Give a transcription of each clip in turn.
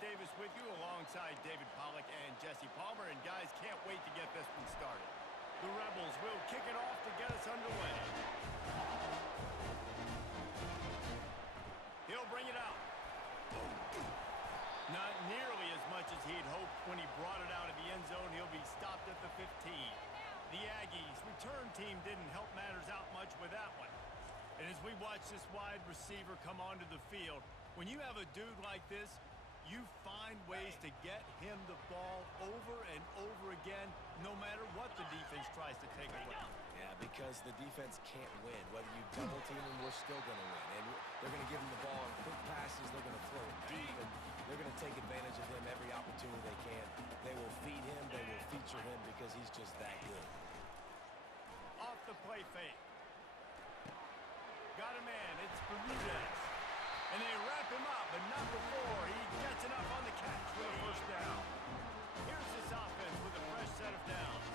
Davis with you alongside David Pollack and Jesse Palmer. And guys, can't wait to get this one started. The Rebels will kick it off to get us underway. He'll bring it out. Not nearly as much as he'd hoped when he brought it out of the end zone. He'll be stopped at the 15. The Aggies' return team didn't help matters out much with that one. And as we watch this wide receiver come onto the field, when you have a dude like this, you find ways to get him the ball over and over again, no matter what the defense tries to take away. Yeah, because the defense can't win. Whether you double team him, we're still going to win. And they're going to give him the ball in quick passes. They're going to throw it deep, and they're going to take advantage of him every opportunity they can. They will feed him. They will feature him because he's just that good. Off the play fake. Got a man. It's Bermudez. And they wrap him up, but not before he gets enough on the catch for the first down. Here's this offense with a fresh set of downs.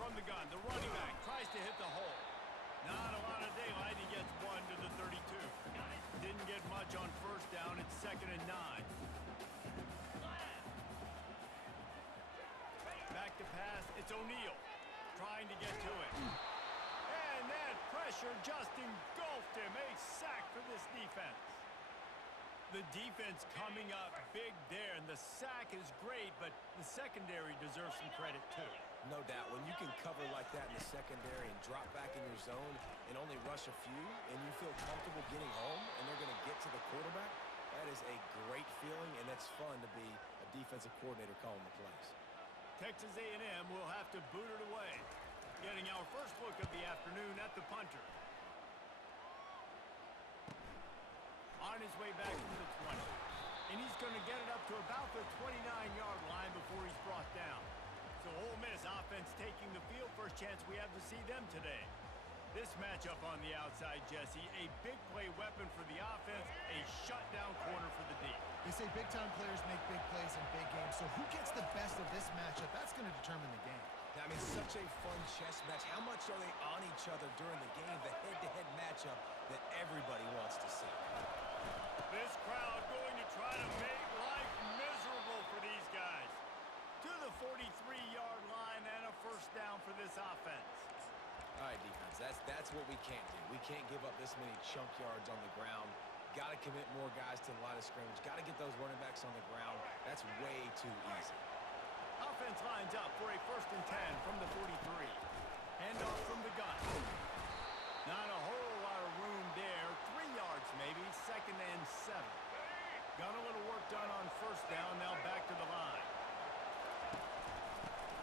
From the gun, the running back tries to hit the hole. Not a lot of daylight. He gets one to the 32. Didn't get much on first down. It's 2nd and 9. Back to pass. It's O'Neal trying to get to it. And that pressure just engulfed him. A sack for this defense. The defense coming up big there, and the sack is great, but the secondary deserves some credit too. No doubt. When you can cover like that in the secondary and drop back in your zone and only rush a few, and you feel comfortable getting home, and they're going to get to the quarterback, that is a great feeling, and it's fun to be a defensive coordinator calling the plays. Texas A&M will have to boot it away. Getting our first look of the afternoon at the punter. On his way back from the 20. And he's going to get it up to about the 29-yard line before he's brought down. So Ole Miss offense taking the field. First chance we have to see them today. This matchup on the outside, Jesse, a big play weapon for the offense, a shutdown corner for the D. They say big-time players make big plays in big games, so who gets the best of this matchup? That's going to determine the game. I mean, such a fun chess match. How much are they on each other during the game, the head-to-head matchup that everybody wants to see? This crowd going to try to make life miserable for these guys. To the 43-yard line and a first down for this offense. All right, defense, that's what we can't do. We can't give up this many chunk yards on the ground. Got to commit more guys to the line of scrimmage. Got to get those running backs on the ground. That's way too easy. Offense lines up for a 1st and 10 from the 43. Handoff from the gun. Not a whole lot of room there. 3 yards maybe. 2nd and 7. Got a little work done on first down. Now back to the line.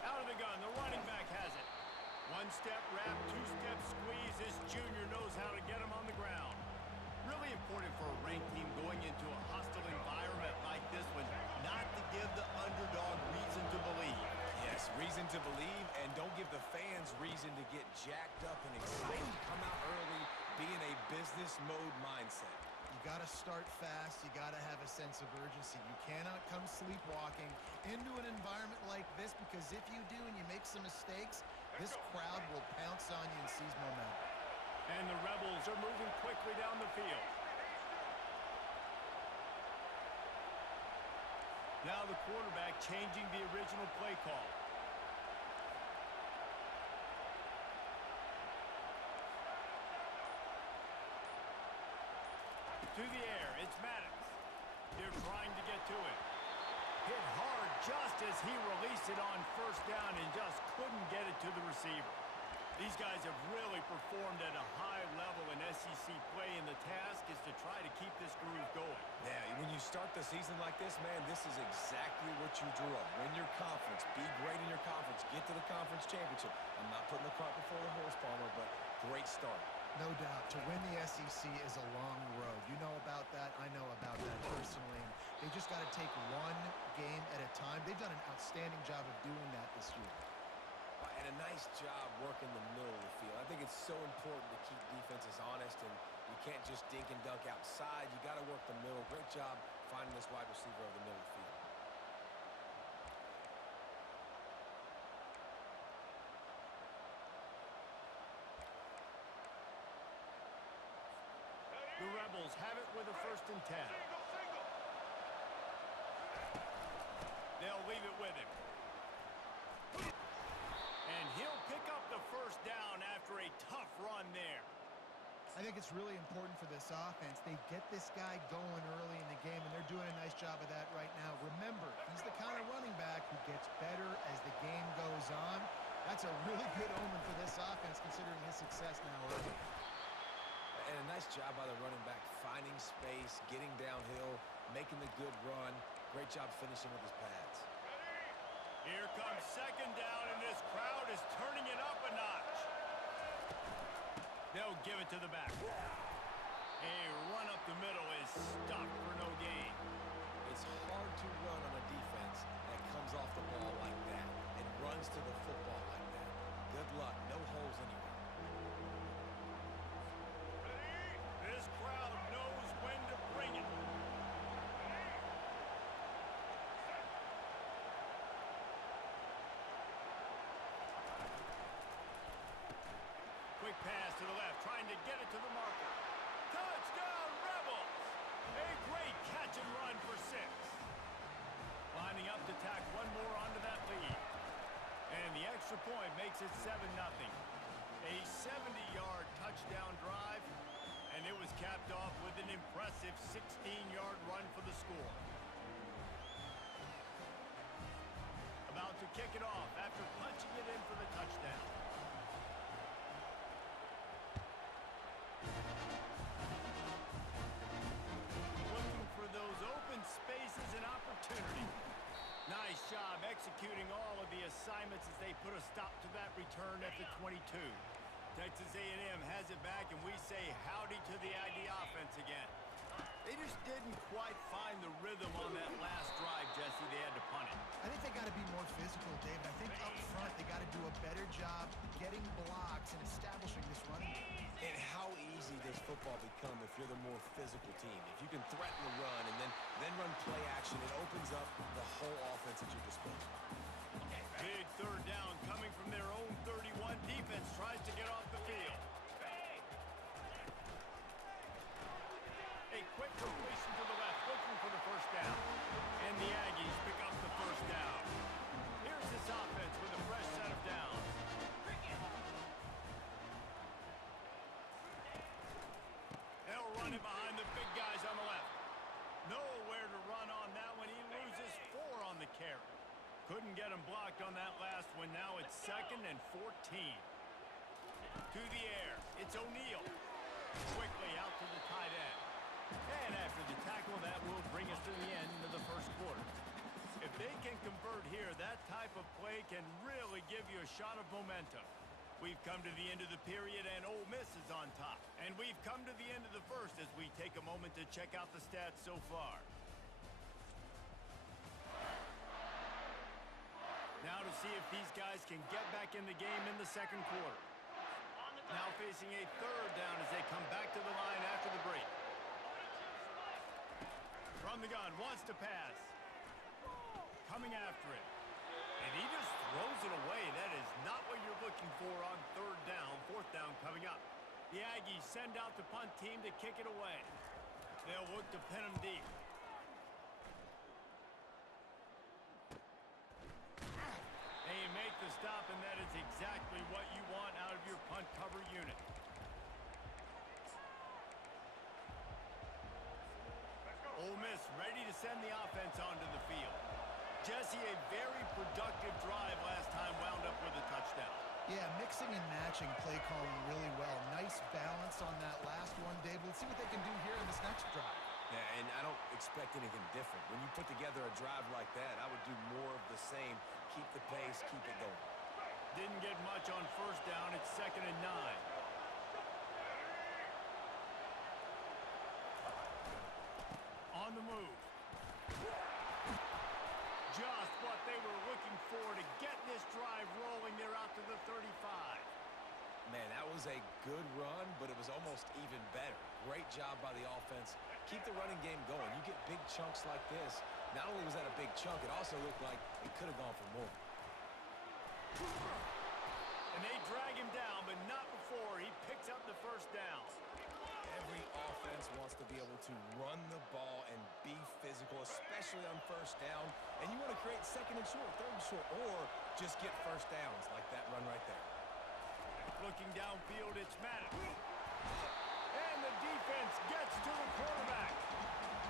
Out of the gun. The running back has it. 1-step wrap, 2-step squeeze. This junior knows how to get him on the ground. Really important for a ranked team going into a hostile environment like this one, not to give the underdog reason to believe. Yes, reason to believe, and don't give the fans reason to get jacked up and excited. Come out early, be in a business mode mindset. You got to start fast. You got to have a sense of urgency. You cannot come sleepwalking into an environment like this, because if you do and you make some mistakes, this crowd will pounce on you and seize momentum. And the Rebels are moving quickly down the field. Now the quarterback changing the original play call. To the air, it's Maddox. They're trying to get to it. Hit hard just as he released it on first down and just couldn't get it to the receiver. These guys have really performed at a high level in SEC play, and the task is to try to keep this groove going. Yeah, when you start the season like this, man, this is exactly what you drew up. Win your conference, be great in your conference, get to the conference championship. I'm not putting the cart before the horse, Palmer, but great start. No doubt. To win the SEC is a long road. You know about that. I know about that personally. And they just got to take one game at a time. They've done an outstanding job of doing that this year. And a nice job working the middle of the field. I think it's so important to keep defenses honest, and you can't just dink and dunk outside. You got to work the middle. Great job finding this wide receiver over the middle of the field. The Rebels have it with a 1st and 10. They'll leave it with him. And he'll pick up the 1st down after a tough run there. I think it's really important for this offense. They get this guy going early in the game, and they're doing a nice job of that right now. Remember, he's the kind of running back who gets better as the game goes on. That's a really good omen for this offense, considering his success now early. And a nice job by the running back, finding space, getting downhill, making the good run. Great job finishing with his pads. Here comes 2nd down, and this crowd is turning it up a notch. They'll give it to the back. A run up the middle is stopped for no gain. It's hard to run on a defense that comes off the ball like that and runs to the football like that. Good luck. No holes anywhere. This crowd knows when to bring it. Quick pass to the left, trying to get it to the marker. Touchdown, Rebels! A great catch and run for 6. Lining up to tack one more onto that lead. And the extra point makes it 7-0. A 70-yard touchdown drive, and it was capped off with an impressive 16-yard run for the score. About to kick it off after punching it in for the touchdown. Looking for those open spaces and opportunity. Nice job executing all of the assignments as they put a stop to that return at the 22. Texas A&M has it back, and we say howdy to the Aggie offense again. They just didn't quite find the rhythm on that last drive, Jesse. They had to punt it. I think they got to be more physical, David. I think up front they got to do a better job getting blocks and establishing this running game. And how easy does football become if you're the more physical team? If you can threaten the run and then run play action, it opens up the whole offense at your disposal. Big 3rd down coming from their own 31. Defense tries to get off the field. A quick completion to the left, looking for the 1st down. And the Aggies pick up the 1st down. Here's this offense with a fresh set of downs. They'll run it behind the big guys on the left. Nowhere to run on that one. He loses 4 on the carry. Couldn't get him blocked on that last one. Now it's 2nd and 14. To the air. It's O'Neal. Quickly out to the tight end. And after the tackle, that will bring us to the end of the 1st quarter. If they can convert here, that type of play can really give you a shot of momentum. We've come to the end of the period, and Ole Miss is on top. And we've come to the end of the 1st as we take a moment to check out the stats so far. Now to see if these guys can get back in the game in the 2nd quarter. Now facing a 3rd down as they come back to the line after the break. From the gun, wants to pass. Coming after it. And he just throws it away. That is not what you're looking for on 3rd down. 4th down coming up. The Aggies send out the punt team to kick it away. They'll look to pin them deep. They make the stop, and that is exactly what you want out of your punt cover unit. Ole Miss ready to send the offense onto the field. Jesse, a very productive drive last time wound up with a touchdown. Yeah, mixing and matching play calling really well. Nice balance on that last one, Dave. Let's see what they can do here in this next drive. Yeah, and I don't expect anything different. When you put together a drive like that, I would do more of the same. Keep the pace, keep it going. Didn't get much on 1st down. It's 2nd and 9. On the move. Just what they were looking for to get this drive rolling. They're out to the 35. Man, that was a good run, but it was almost even better. Great job by the offense. Keep the running game going. You get big chunks like this. Not only was that a big chunk, it also looked like it could have gone for more. And they drag him down, but not before he picks up the 1st down. Every Every offense wants to be able to run the ball and be physical, especially on first down. And you want to create second and short, third and short, or just get first downs like that run right there. Looking downfield, it's Maddox. And the defense gets to the quarterback.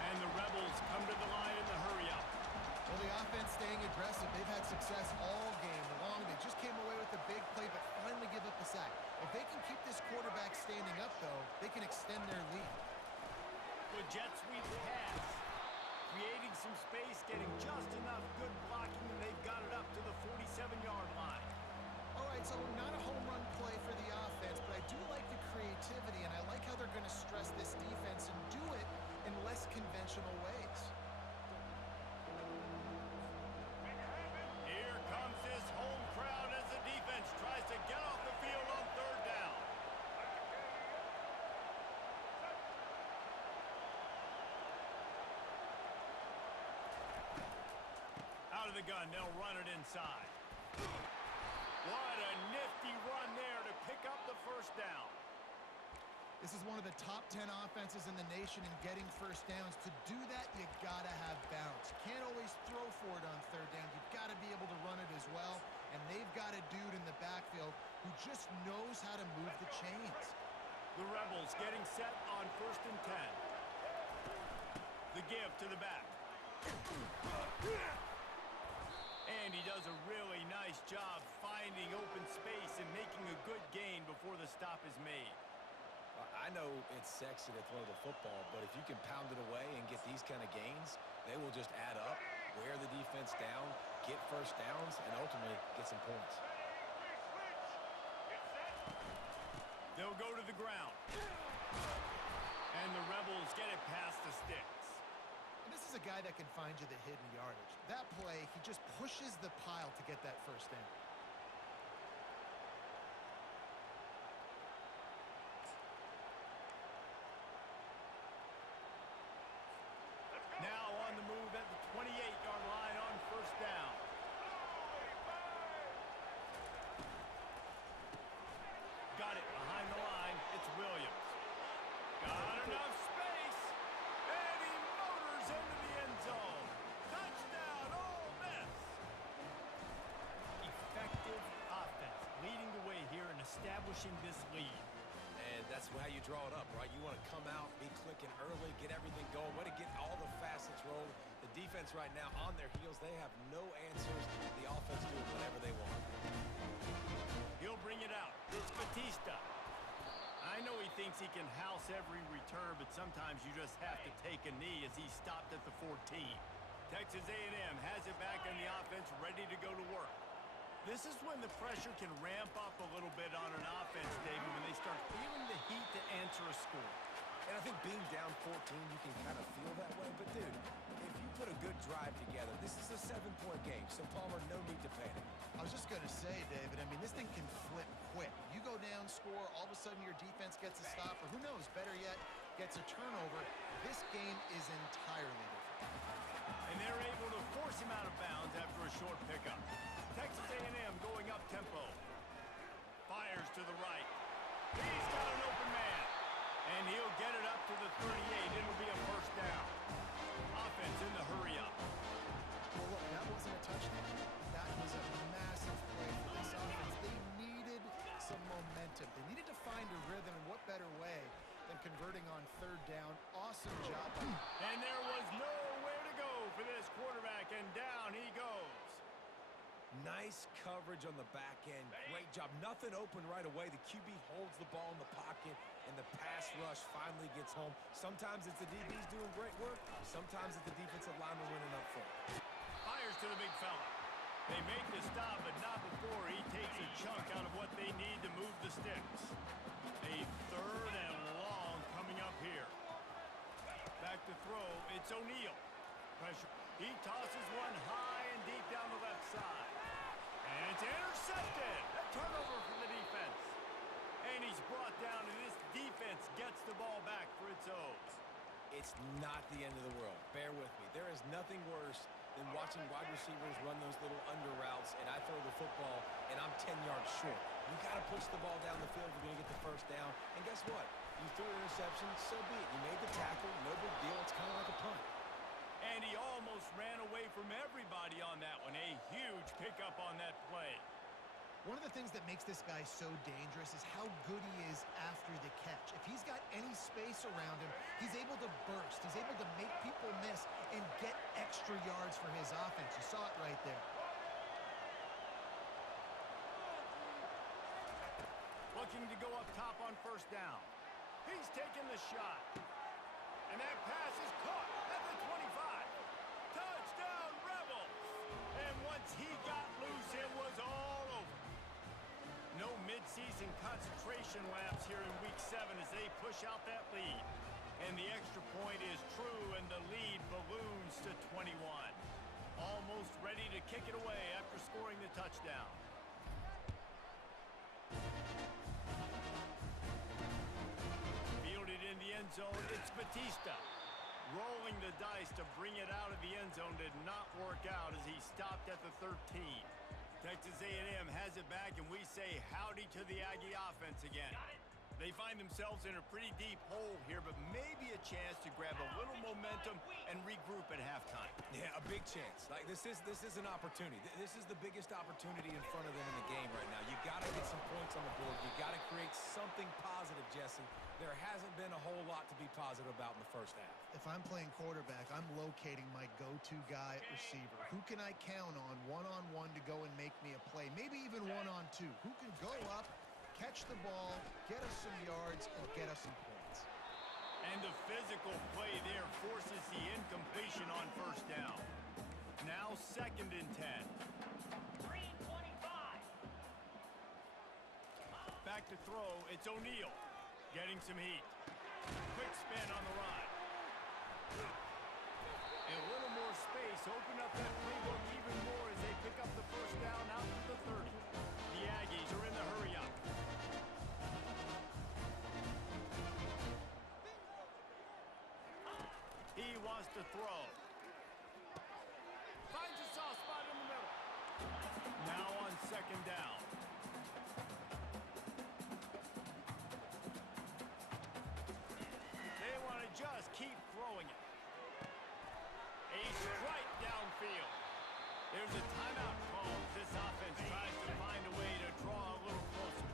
And the Rebels come to the line in the hurry-up. Well, the offense staying aggressive. They've had success all game long. They just came away with a big play, but finally give up a sack. If they can keep this quarterback standing up, though, they can extend their lead. The jet sweep pass. Creating some space, getting just enough good blocking, and they've got it up to the 47-yard line. All right, so not a home run play for the offense, but I do like the creativity, and I like how they're going to stress this defense and do it in less conventional ways. Here comes this home crowd as the defense tries to get off the field on third down. Out of the gun, they'll run it inside. What a nifty run there to pick up the first down. This is one of the top 10 offenses in the nation in getting first downs. To do that, you got to have bounce. You can't always throw for it on third down. You've got to be able to run it as well. And they've got a dude in the backfield who just knows how to move the chains. The Rebels getting set on 1st and 10. The give to the back. And he does a really nice job finding open space and making a good gain before the stop is made. I know it's sexy to throw the football, but if you can pound it away and get these kind of gains, they will just add up, wear the defense down, get first downs, and ultimately get some points. They'll go to the ground. And the Rebels get it past the sticks. And this is a guy that can find you the hidden yardage. That play, he just pushes the pile to get that first down. Now on the move at the 28-yard line on first down. Got it behind the line. It's Williams. Got enough space. And he motors into the end zone. Touchdown, Ole Miss. Effective offense leading the way here and establishing this lead. And that's how you draw it up, right? You want to come out, be clicking early, get everything going, way to get all the facets rolling. The defense right now on their heels, they have no answers. The offense doing whatever they want. He'll bring it out. It's Batista. I know he thinks he can house every return, but sometimes you just have to take a knee as he stopped at the 14. Texas A&M has it back on the offense, ready to go to work. This is when the pressure can ramp up a little bit on an offense, David, when they start feeling the heat to answer a score. And I think being down 14, you can kind of feel that way. But, dude, if you put a good drive together, this is a 7-point game, so Palmer, no need to panic. I was just going to say, David, I mean, this thing can flip quick. You go down, score, all of a sudden your defense gets a stop, or who knows, better yet, gets a turnover. This game is entirely different. And they're able to force him out of bounds after a short pickup. Texas A&M going up tempo. Fires to the right. He's got an open man. And he'll get it up to the 38. It'll be a first down. Offense in the hurry-up. Well, look, that wasn't a touchdown. That was a massive play for this offense. They needed some momentum. They needed to find a rhythm, and what better way than converting on third down. Awesome job. And there was nowhere to go for this quarterback, and down he goes. Nice coverage on the back end. Great job. Nothing open right away. The QB holds the ball in the pocket, and the pass rush finally gets home. Sometimes it's the DBs doing great work. Sometimes it's the defensive lineman winning up front. Fires to the big fella. They make the stop, but not before he takes a chunk out of what they need to move the sticks. A third and long coming up here. Back to throw. It's O'Neal. Pressure. He tosses one high and deep down the left side. And it's intercepted. A turnover for the defense. And he's brought down, and this defense gets the ball back for its own. It's not the end of the world. Bear with me. There is nothing worse than watching wide receivers run those little under routes, and I throw the football, and I'm 10 yards short. You got to push the ball down the field if you're going to get the first down. And guess what? You You threw an interception, so be it. You made the tackle, no big deal. It's kind of like a punt. And he almost ran away from everybody on that one. A huge pickup on that play. One of the things that makes this guy so dangerous is how good he is after the catch. If he's got any space around him, he's able to burst. He's able to make people miss and get extra yards for his offense. You saw it right there. Looking to go up top on first down. He's taking the shot. And that pass is caught at the 25. Touchdown, Rebels! And once he got loose, it was all over. No mid-season concentration lapse here in Week 7 as they push out that lead. And the extra point is true, and the lead balloons to 21. Almost ready to kick it away after scoring the touchdown. Fielded in the end zone, it's Batista. Rolling the dice to bring it out of the end zone did not work out as he stopped at the 13. Texas A&M has it back, and we say howdy to the Aggie offense again. They find themselves in a pretty deep hole here, but maybe a chance to grab a little momentum and regroup at halftime. Yeah, a big chance. Like this is an opportunity. This is the biggest opportunity in front of them in the game right now. You got to get some points on the board. You got to create something positive, Jesse. There hasn't been a whole lot to be positive about in the first half. If I'm playing quarterback, I'm locating my go-to guy at receiver. Who can I count on one-on-one to go and make me a play? Maybe even one-on-two. Who can go up, catch the ball, get us some yards, and get us some points? And the physical play there forces the incompletion on first down. Now 2nd and 10. 3:25. Back to throw, it's O'Neal. Getting some heat. Quick spin on the run. And a little more space. Open up that playbook even more as they pick up the first down out to the 30. The Aggies are in the hurry up. He wants to throw. Finds a soft spot in the middle. Now on 2nd down. They want to just keep throwing it. A strike downfield. There's a timeout call as this offense tries to find a way to draw a little closer.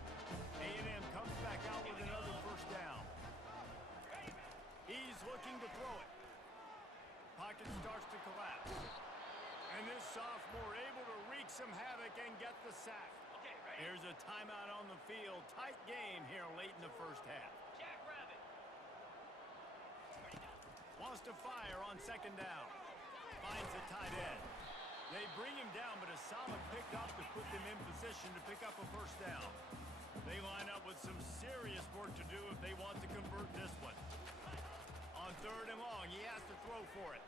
A&M comes back out with another first down. He's looking to throw it. Pocket starts to collapse. And this sophomore able to wreak some havoc and get the sack. There's a timeout on the field. Tight game here late in the first half. Jackrabbit. Wants to fire on 2nd down. Finds the tight end. They bring him down, but a solid pickup to put them in position to pick up a first down. They line up with some serious work to do if they want to convert this one. On 3rd and long, he has to throw for it.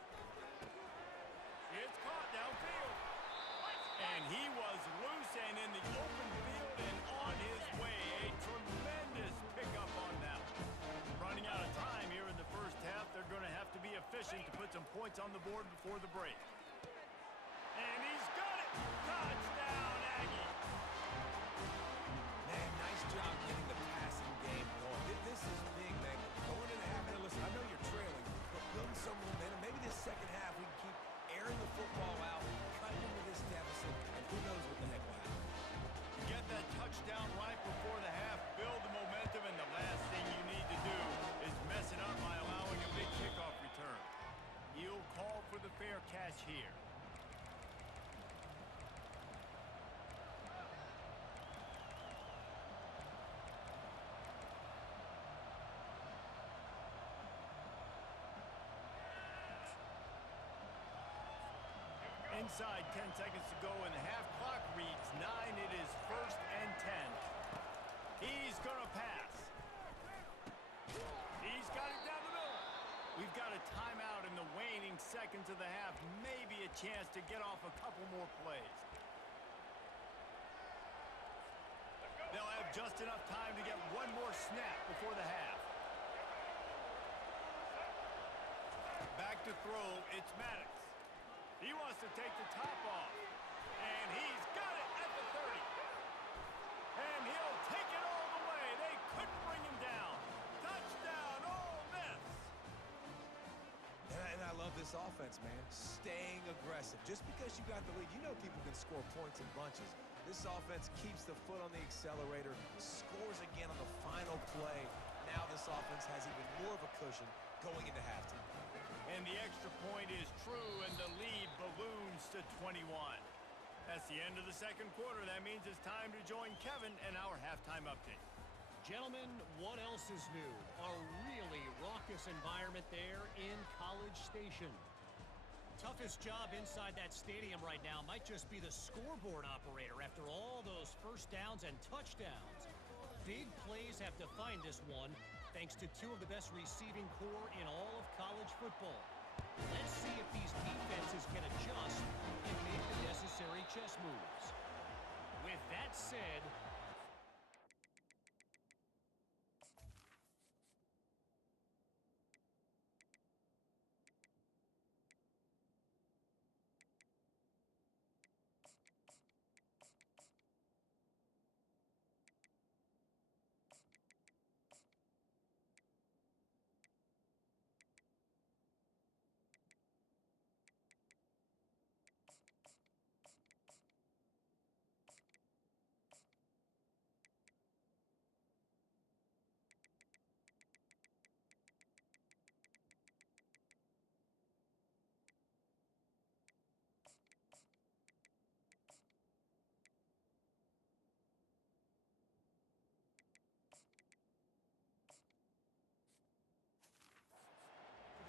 It's caught downfield. And he was loose and in the open field and on his way. A tremendous pickup on that one. Running out of time here in the first half. They're going to have to be efficient to put some points on the board before the break. And he's got it. Touchdown, Aggie. Man, nice job getting the passing game going. This is big, man. Going into half, and listen, I know you're trailing, but building some momentum. Maybe this second half we can keep airing the football out, cutting into this deficit, and who knows what the heck will happen. Get that touchdown right before the half, build the momentum, and the last thing you need to do is mess it up by allowing a big kickoff return. He'll call for the fair catch here. Inside 10 seconds to go and the half clock reads 9. It is 1st and 10. He's going to pass. He's got it down the middle. We've got a timeout in the waning seconds of the half. Maybe a chance to get off a couple more plays. They'll have just enough time to get one more snap before the half. Back to throw, it's Maddox. He wants to take the top off. And he's got it at the 30. And he'll take it all the way. They couldn't bring him down. Touchdown! of this offense, man. Staying aggressive. Just because you got the lead, you know people can score points in bunches. This offense keeps the foot on the accelerator, scores again on the final play. Now this offense has even more of a cushion going into halftime. And the extra point is true, and the lead balloons to 21. That's the end of the second quarter. That means it's time to join Kevin and our halftime update. Gentlemen, what else is new? A really raucous environment there in College Station. Toughest job inside that stadium right now might just be the scoreboard operator after all those first downs and touchdowns. Big plays have defined this one, thanks to two of the best receiving corps in all of college football. Let's see if these defenses can adjust and make the necessary chess moves. With that said,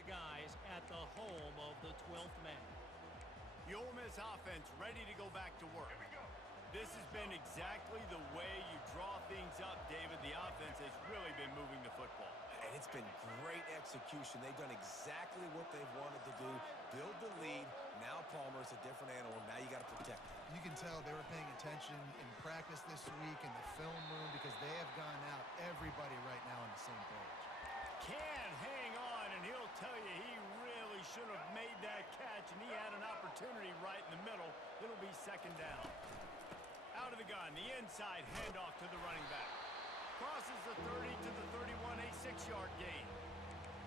the guys at the home of the 12th man. The Ole Miss offense ready to go back to work. This has been exactly the way you draw things up, David. The offense has really been moving the football. And it's been great execution. They've done exactly what they've wanted to do. Build the lead. Now Palmer's a different animal. Now you got to protect him. You can tell they were paying attention in practice this week in the film room because they have gone out, everybody right now on the same page. Can hang on, and he'll tell you he really should have made that catch, and he had an opportunity right in the middle. It'll be second down. Out of the gun, the inside handoff to the running back. Crosses the 30 to the 31, a 6-yard gain.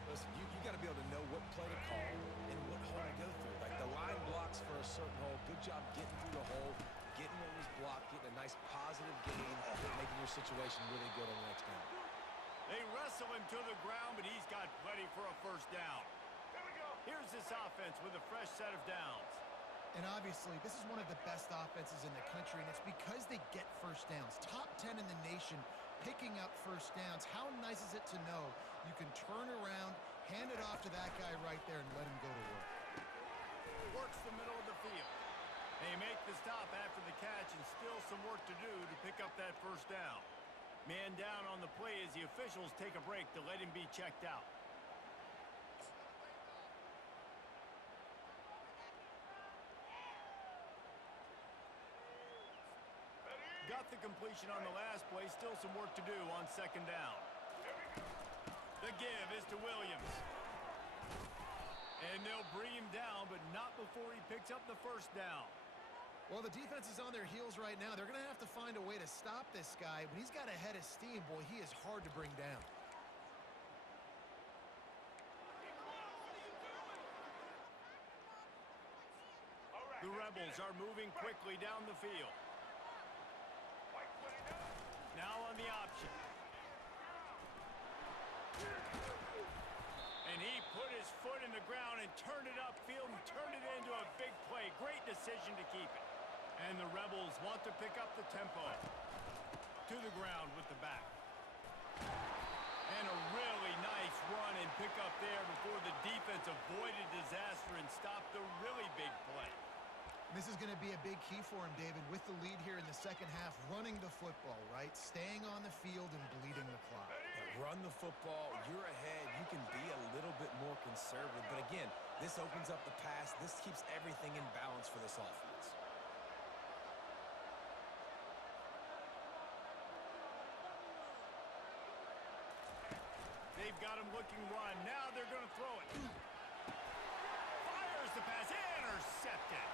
Listen, you got to be able to know what play to call and what hole to go through. Like the line blocks for a certain hole. Good job getting through the hole, getting what was blocked, getting a nice positive gain, making your situation really good on the next down. They wrestle him to the ground, but he's got plenty for a first down. Here's this offense with a fresh set of downs. And obviously, this is one of the best offenses in the country, and it's because they get first downs. Top 10 in the nation picking up first downs. How nice is it to know you can turn around, hand it off to that guy right there, and let him go to work. Works the middle of the field. They make the stop after the catch, and still some work to do to pick up that first down. Man down on the play as the officials take a break to let him be checked out. Got the completion on the last play. Still some work to do on second down. The give is to Williams. And they'll bring him down, but not before he picks up the first down. Well, the defense is on their heels right now. They're going to have to find a way to stop this guy. When he's got a head of steam, boy, he is hard to bring down. The Rebels are moving quickly down the field. Now on the option. And he put his foot in the ground and turned it upfield and turned it into a big play. Great decision to keep it. And the Rebels want to pick up the tempo. To the ground with the back. And a really nice run and pick up there before the defense avoided disaster and stopped the really big play. This is going to be a big key for him, David, with the lead here in the second half, running the football, right? Staying on the field and bleeding the clock. Yeah, run the football. You're ahead. You can be a little bit more conservative. But again, this opens up the pass. This keeps everything in balance for this offense. They've got him looking one. Now they're going to throw it. Fires the pass. Intercepted.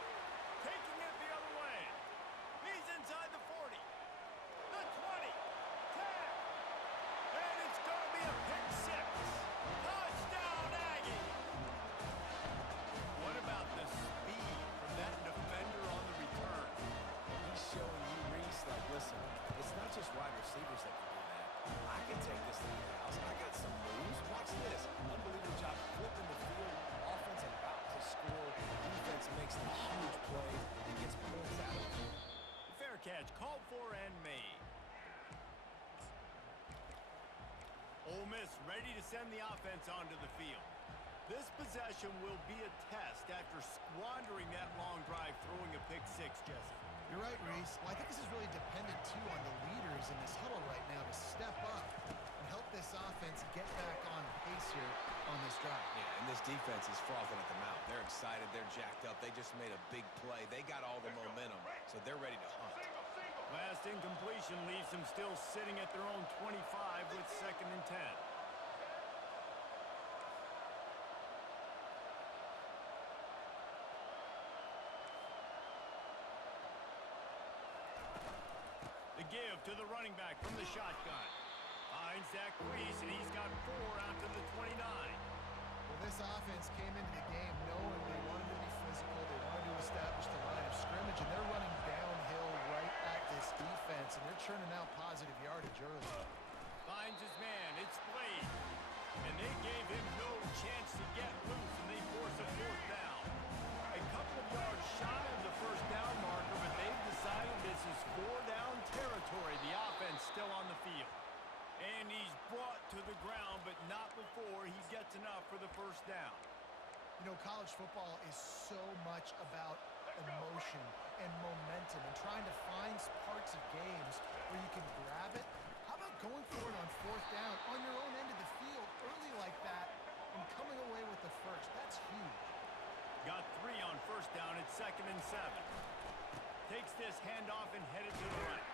Taking it the other way. He's inside the 40. The 20. 10. And it's going to be a pick six. Touchdown, Aggies. send the offense onto the field. This possession will be a test after squandering that long drive throwing a pick six, Jesse. You're right, Reese. Well, I think this is really dependent, too, on the leaders in this huddle right now to step up and help this offense get back on pace here on this drive. Yeah, and this defense is frothing at the mouth. They're excited. They're jacked up. They just made a big play. They got all the momentum, so they're ready to hunt. Last incompletion leaves them still sitting at their own 25 with 2nd and 10. The give to the running back from the shotgun. Finds Zach Reese, and he's got 4 out to the 29. Well, this offense came into the game knowing they wanted to be physical, they wanted to establish the line of scrimmage, and they're running downhill right at this defense, and they're churning out positive yardage early. Finds his man. It's Blade. And they gave him no chance to get loose, and they force a 4th down. A couple of yards shy of the 1st down marker, but they've decided this is 4-down territory. The offense still on the field. And he's brought to the ground, but not before he gets enough for the 1st down. You know, college football is so much about emotion and momentum and trying to find parts of games where you can grab it. How about going for it on 4th down on your own end of the field early like that and coming away with the 1st? That's huge. Got 3 on 1st down. It's 2nd and 7. Takes this handoff and headed to the right.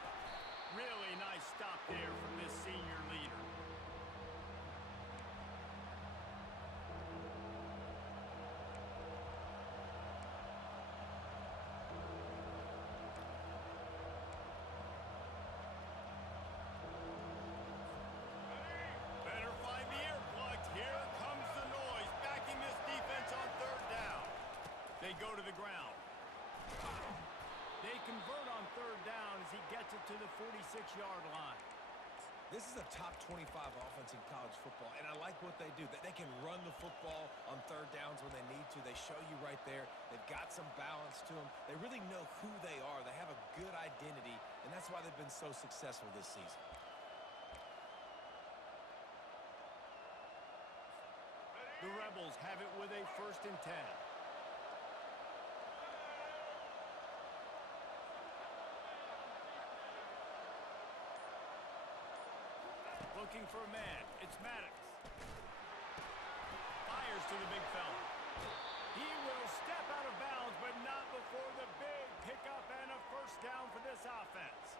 Really nice stop there from this senior leader. Better find the earplugs. Here comes the noise, backing this defense on 3rd down. They go to the ground. They convert on 3rd down as he gets it to the 46-yard line. This is a top 25 offense in college football, and I like what they do. They can run the football on 3rd downs when they need to. They show you right there. They've got some balance to them. They really know who they are. They have a good identity, and that's why they've been so successful this season. The Rebels have it with a 1st and 10. Looking for a man. It's Maddox. Fires to the big fella. He will step out of bounds, but not before the big pickup and a 1st down for this offense.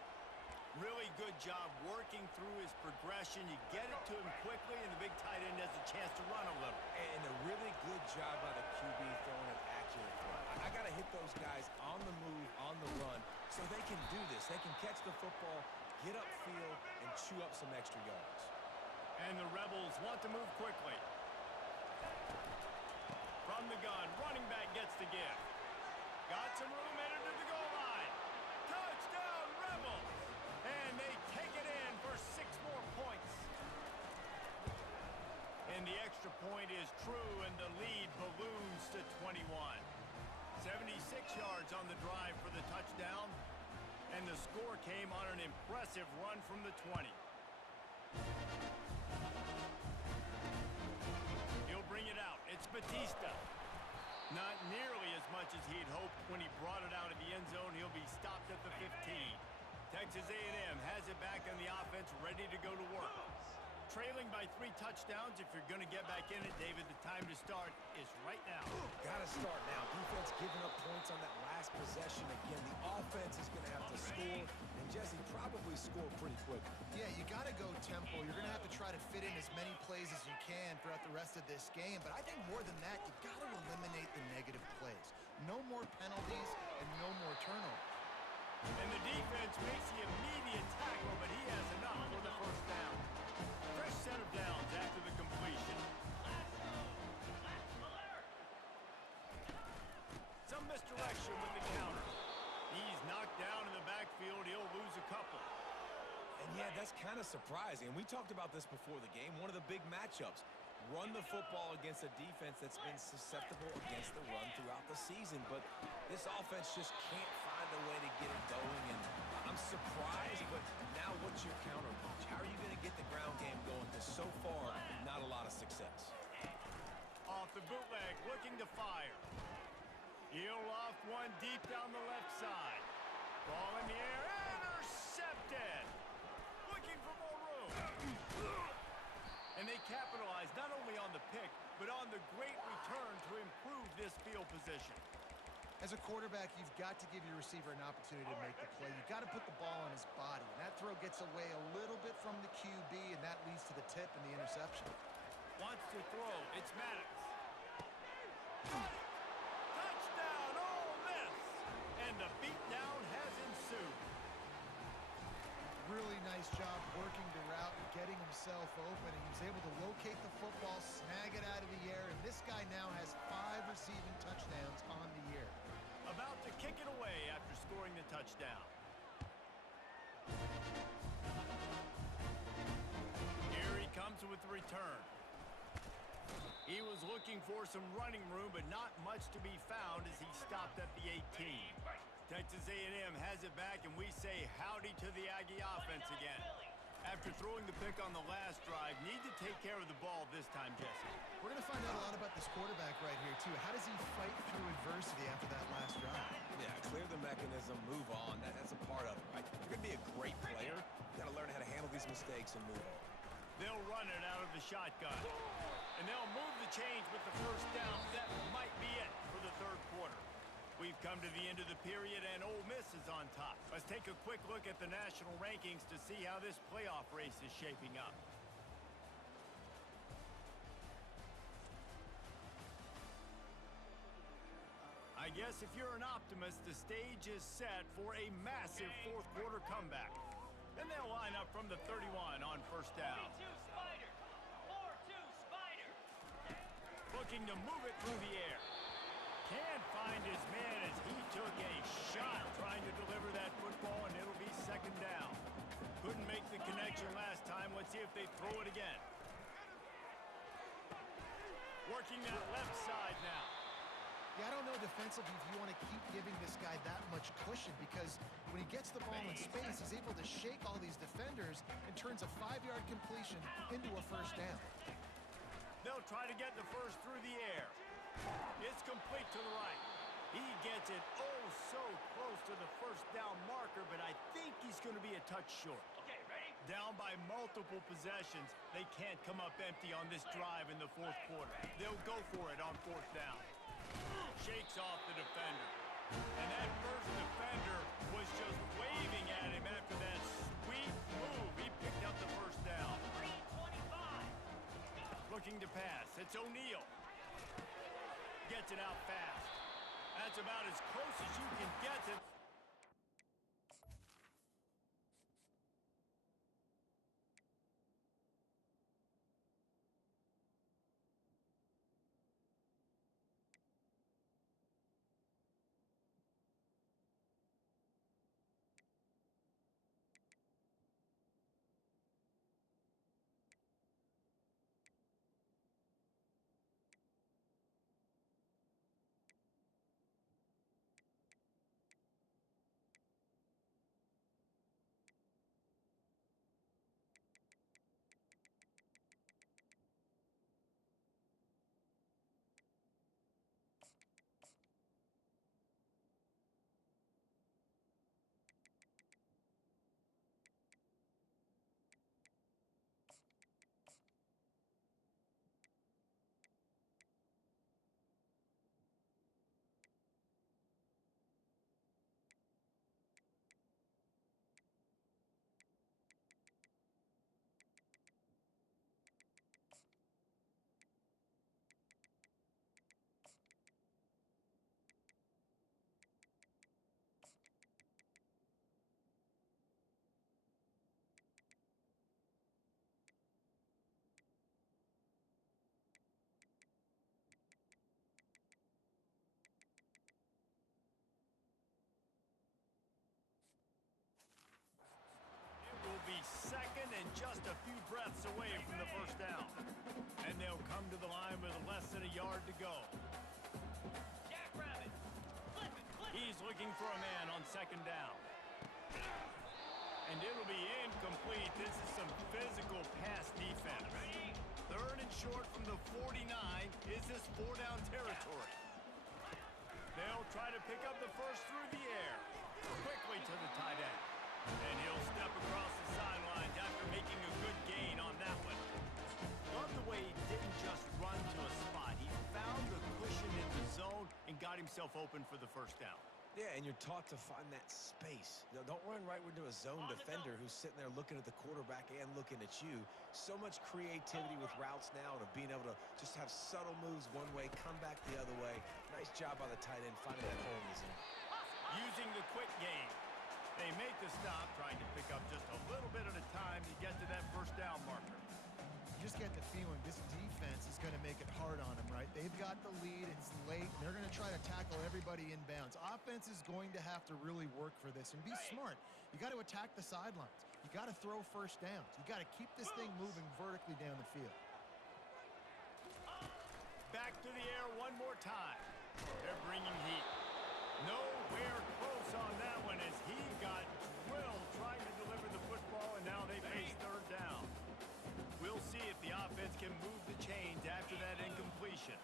Really good job working through his progression. You get it to him quickly, and the big tight end has a chance to run a little. And a really good job by the QB throwing an accurate throw. I got to hit those guys on the move, on the run, so they can do this. They can catch the football, get upfield, and chew up some extra yards. And the Rebels want to move quickly. From the gun, running back gets the give. Got some room headed to the goal line. Touchdown, Rebels! And they take it in for 6 more points. And the extra point is true, and the lead balloons to 21. 76 yards on the drive for the touchdown. And the score came on an impressive run from the 20. He'll bring it out. It's Batista. Not nearly as much as he'd hoped when he brought it out of the end zone. He'll be stopped at the 15. Texas A&M has it back on the offense, ready to go to work. Trailing by 3 touchdowns. If you're going to get back in it, David, the time to start is right now. Got to start now. Defense giving up points on that last possession again. The offense is going to have to score, and Jesse probably score pretty quick. Yeah, you got to go tempo. You're going to have to try to fit in as many plays as you can throughout the rest of this game. But I think more than that, you got to eliminate the negative plays. No more penalties and no more turnovers. And the defense makes the immediate tackle, but he has enough for the 1st down. Fresh set of downs after the completion. Some misdirection with the counter. He's knocked down in the backfield. He'll lose a couple. And yeah, that's kind of surprising. We talked about this before the game. One of the big matchups. Run the football against a defense that's been susceptible against the run throughout the season. But this offense just can't find a way to get it going. And I'm I'm surprised, but now what's your counterpunch? How are you going to get the ground game going? Because so far, not a lot of success. Off the bootleg, looking to fire. He'll off one deep down the left side. Ball in the air, intercepted. Looking for more room. And they capitalize not only on the pick, but on the great return to improve this field position. As a quarterback, you've got to give your receiver an opportunity to make the play. You've got to put the ball on his body. And that throw gets away a little bit from the QB, and that leads to the tip and the interception. Wants to throw. It's Maddox. Touchdown, Ole Miss! And the beatdown has ensued. Really nice job working the route and getting himself open. And he was able to locate the football, snag it out of the air, and this guy now has 5 receiving touchdowns on the year. About to kick it away after scoring the touchdown. Here he comes with the return. He was looking for some running room, but not much to be found as he stopped at the 18. Texas A&M has it back, and we say howdy to the Aggie offense again. After throwing the pick on the last drive, need to take care of the ball this time, Jesse. We're going to find out a lot about this quarterback right here, too. How does he fight through adversity after that last drive? Yeah, clear the mechanism, move on. That's a part of it, right? If you're going to be a great player, you got to learn how to handle these mistakes and move on. They'll run it out of the shotgun. And they'll move the chains with the first down. That might be it for the third quarter. We've come to the end of the period, and Ole Miss is on top. Let's take a quick look at the national rankings to see how this playoff race is shaping up. I guess if you're an optimist, the stage is set for a massive fourth quarter comeback. Then they'll line up from the 31 on first down. 42 Spider. 4-2 Spider. Looking to move it through the air. Can't find his man as he took a shot trying to deliver that football, and it'll be second down. Couldn't make the connection last time. Let's see if they throw it again. Working that left side now. Yeah, I don't know defensively if you want to keep giving this guy that much cushion, because when he gets the ball in space, he's able to shake all these defenders and turns a 5-yard completion into a first down. They'll try to get the first through the air. It's complete to the right. He gets it oh so close to the first down marker, but I think he's going to be a touch short. Okay, ready? Down by multiple possessions, they can't come up empty on this drive in the fourth quarter. They'll go for it on fourth down. Shakes off the defender. And that first defender was just waving at him after that sweet move. He picked up the first down. Green 25. Looking to pass. It's O'Neal. Gets it out fast. That's about as close as you can get to. Will be second and just a few breaths away from the first down. And they'll come to the line with less than a yard to go. Jackrabbit. Flip it, flip it. He's looking for a man on second down. And it'll be incomplete. This is some physical pass defense. Third and short from the 49. Is this four-down territory? They'll try to pick up the first through the air. Quickly to the tight end. And he'll step across the sidelines after making a good gain on that one. Love the way he didn't just run to a spot. He found the cushion in the zone and got himself open for the first down. Yeah, and you're taught to find that space. You know, don't run right into a zone defender who's sitting there looking at the quarterback and looking at you. So much creativity with routes now and of being able to just have subtle moves one way, come back the other way. Nice job by the tight end finding that hole in the zone. Using the quick game. They make the stop, trying to pick up just a little bit at a time to get to that first down marker. You just get the feeling this defense is going to make it hard on them, right? They've got the lead. It's late. And they're going to try to tackle everybody inbounds. Offense is going to have to really work for this and be smart. You got to attack the sidelines. You got to throw first downs. You got to keep this thing moving vertically down the field. Back to the air one more time. They're bringing heat. Nowhere close on that one as he got drilled trying to deliver the football, and now they face third down. We'll see if the offense can move the chains after that incompletion.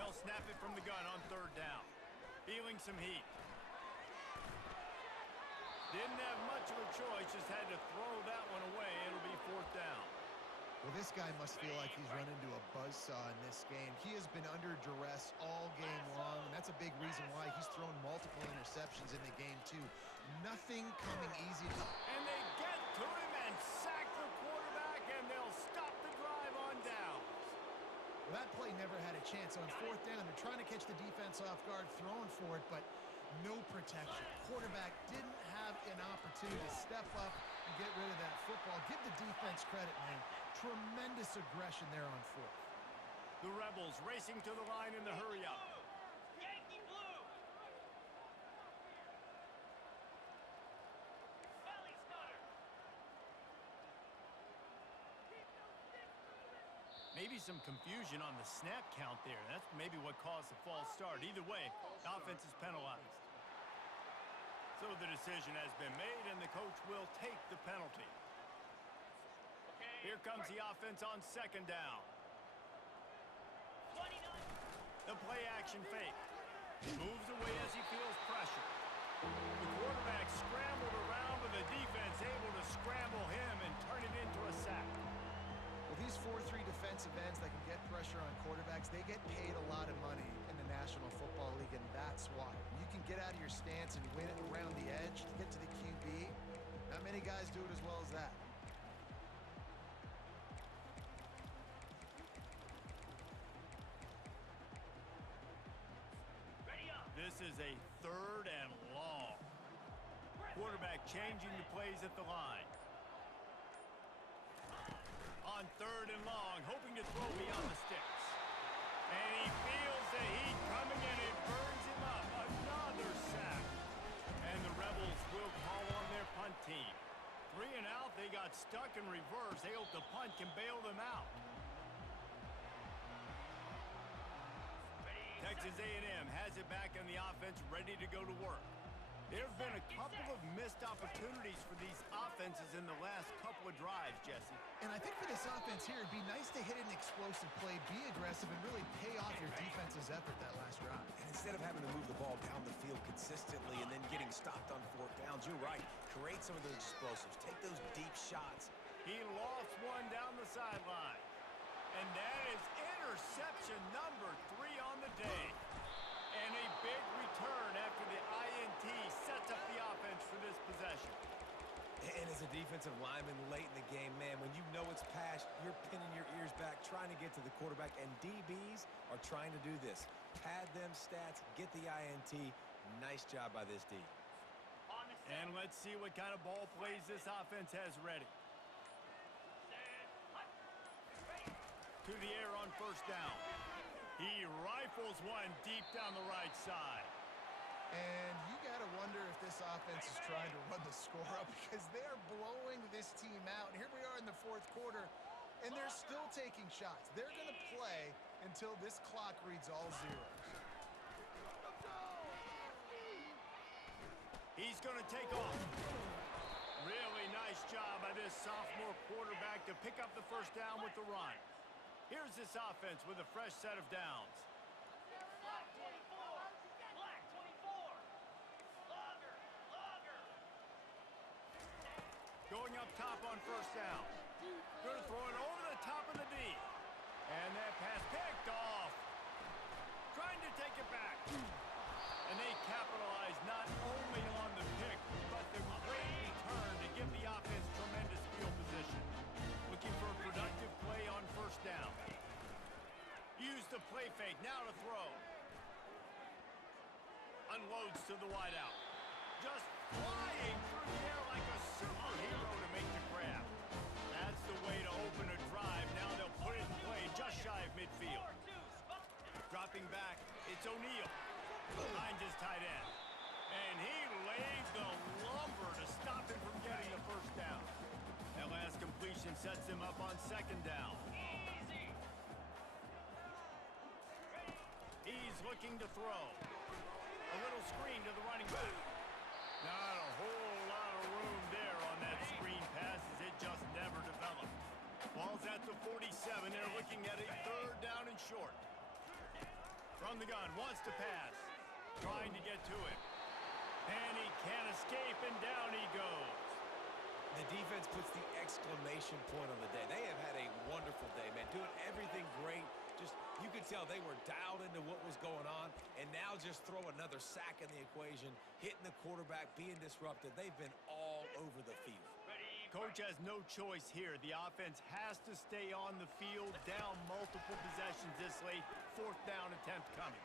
They'll snap it from the gun on third down. Feeling some heat. Didn't have much of a choice, just had to throw that one away. It'll be fourth down. Well, this guy must feel like he's run into a buzzsaw in this game. He has been under duress all game long, and that's a big reason why he's thrown multiple interceptions in the game, too. Nothing coming easy to him. And they get to him and sack the quarterback, and they'll stop the drive on down. Well, that play never had a chance. On fourth down, they're trying to catch the defense off guard, throwing for it, but no protection. Quarterback didn't have an opportunity to step up and get rid of that football. Give the defense credit, man. Tremendous aggression there on fourth. The Rebels racing to the line in the hurry-up. Yankee blue. Belly stutter. Maybe some confusion on the snap count there. That's maybe what caused the false start. Either way, the offense is penalized. So the decision has been made, and the coach will take the penalty. Here comes the offense on second down. 29. The play action fake. Moves away as he feels pressure. The quarterback scrambled around, but the defense able to scramble him and turn it into a sack. Well, these 4-3 defensive ends that can get pressure on quarterbacks, they get paid a lot of money in the National Football League, and that's why. You can get out of your stance and win it around the edge to get to the QB. Not many guys do it as well as that. This is a third and long. Quarterback changing the plays at the line. On third and long, hoping to throw beyond the sticks. And he feels the heat coming and it burns him up. Another sack. And the Rebels will call on their punt team. 3 and out, they got stuck in reverse. They hope the punt can bail them out. Texas A&M has it back on the offense, ready to go to work. There have been a couple of missed opportunities for these offenses in the last couple of drives, Jesse. And I think for this offense here, it'd be nice to hit an explosive play, be aggressive, and really pay off your defense's effort that last drive. And instead of having to move the ball down the field consistently and then getting stopped on fourth downs, you're right. Create some of those explosives. Take those deep shots. He lofts one down the sideline. And that is interception number 3 on the day. And a big return after the INT sets up the offense for this possession. And as a defensive lineman late in the game, man, when you know it's passed, you're pinning your ears back, trying to get to the quarterback, and DBs are trying to do this. Pad them stats, get the INT. Nice job by this D. And let's see what kind of ball plays this offense has ready. To the air on first down. He rifles one deep down the right side. And you got to wonder if this offense is trying to run the score up because they're blowing this team out. And here we are in the fourth quarter, and they're still taking shots. They're going to play until this clock reads all zeros. He's going to take off. Really nice job by this sophomore quarterback to pick up the first down with the run. Here's this offense with a fresh set of downs. Black 24. Black 24. Longer. Longer. Going up top on first down. Going to throw it over the top of the D. And that pass picked off. Trying to take it back. And they capitalize not only on the pick, but the great return to give the offense tremendous field position. Looking for a productive play on first down. Use the play fake, now to throw. Unloads to the wideout. Just flying through the air like a superhero to make the grab. That's the way to open a drive. Now they'll put it in play just shy of midfield. Dropping back, it's O'Neal. Behind his tight end. And he laid the lumber to stop him from getting the first down. That last completion sets him up on second down. Easy. He's looking to throw. A little screen to the running back. Not a whole lot of room there on that screen pass as it just never developed. Ball's at the 47. They're looking at a third down and short. From the gun, wants to pass. Trying to get to it. And he can't escape, and down he goes. The defense puts the exclamation point on the day. They have had a wonderful day, man. Doing everything great. Just, you could tell they were dialed into what was going on, and now just throw another sack in the equation, hitting the quarterback, being disrupted. They've been all over the field. Coach has no choice here. The offense has to stay on the field, down multiple possessions this late. Fourth down attempt coming.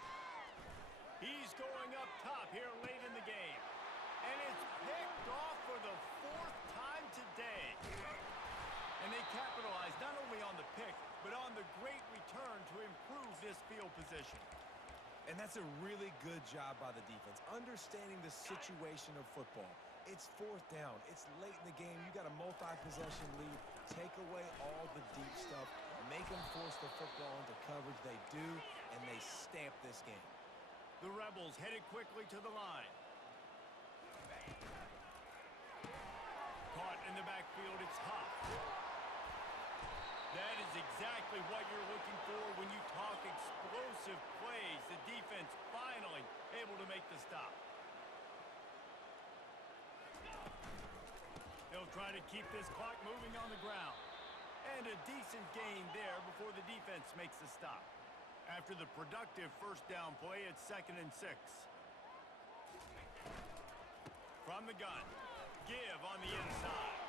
He's going up top here late in the game. And it's picked off for the fourth time today. And they capitalize not only on the pick, but on the great return to improve this field position. And that's a really good job by the defense, understanding the situation of football. It's fourth down. It's late in the game. You got a multi-possession lead. Take away all the deep stuff. Make them force the football into coverage. They do, and they stamp this game. The Rebels headed quickly to the line. Caught in the backfield, it's Huff. That is exactly what you're looking for when you talk explosive plays. The defense finally able to make the stop. They'll try to keep this clock moving on the ground. And a decent gain there before the defense makes the stop. After the productive first down play, it's 2nd and 6. From the gun, give on the inside.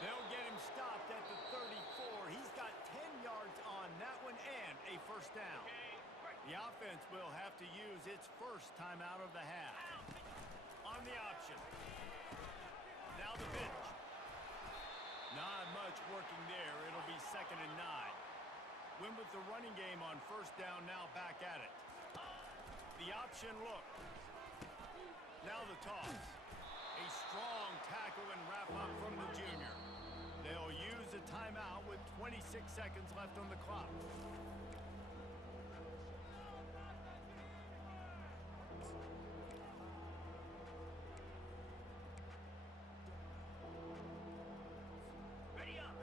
They'll get him stopped at the 34. He's got 10 yards on that one and a first down. The offense will have to use its first time out of the half. On the option. Now the pitch. Not much working there. It'll be 2nd and 9. Win with the running game on first down, now back at it. The option look. Now the toss. A strong tackle and wrap up from the junior. They'll use a timeout with 26 seconds left on the clock.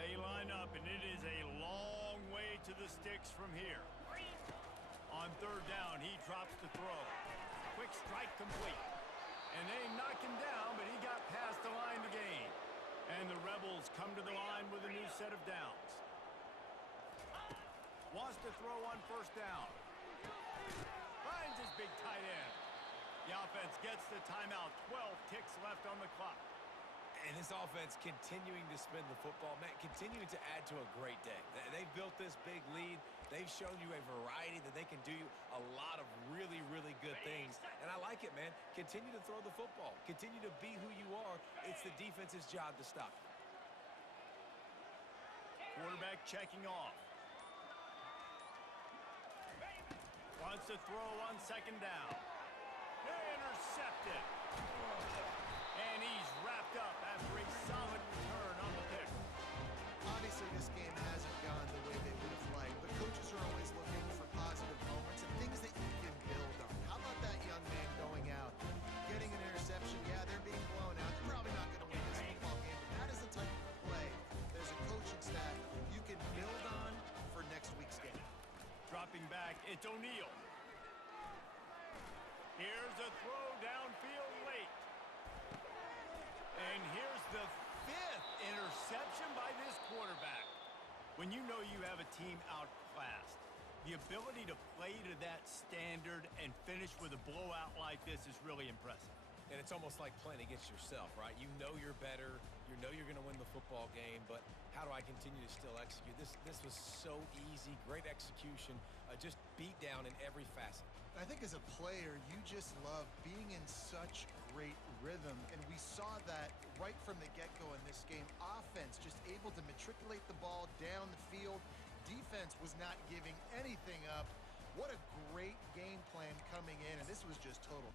They line up, and it is a long way to the sticks from here. On third down, he drops to throw. Quick strike complete. And they knock him down, but he got past the line to gain. And the Rebels come to the line with a new set of downs. Wants to throw on first down. Finds his big tight end. The offense gets the timeout. 12 ticks left on the clock. And this offense continuing to spin the football, man, continuing to add to a great day. They've built this big lead. They've shown you a variety that they can do a lot of really, really good things. And I like it, man. Continue to throw the football. Continue to be who you are. It's the defense's job to stop. Quarterback checking off. Wants to throw on second down. Intercepted. And he's wrapped up after a solid return on the pick. Obviously, this game hasn't gone the way they would have liked, but coaches are always looking for positive moments and things that you can build on. How about that young man going out, getting an interception? Yeah, they're It's O'Neal. Here's a throw downfield late. And here's the 5th interception by this quarterback. When you know you have a team outclassed, the ability to play to that standard and finish with a blowout like this is really impressive. And it's almost like playing against yourself, right? You know you're better. You know you're going to win the football game, but how do I continue to still execute? This was so easy, great execution, just beat down in every facet. I think as a player, you just love being in such great rhythm, and we saw that right from the get-go in this game. Offense just able to matriculate the ball down the field. Defense was not giving anything up. What a great game plan coming in, and this was just total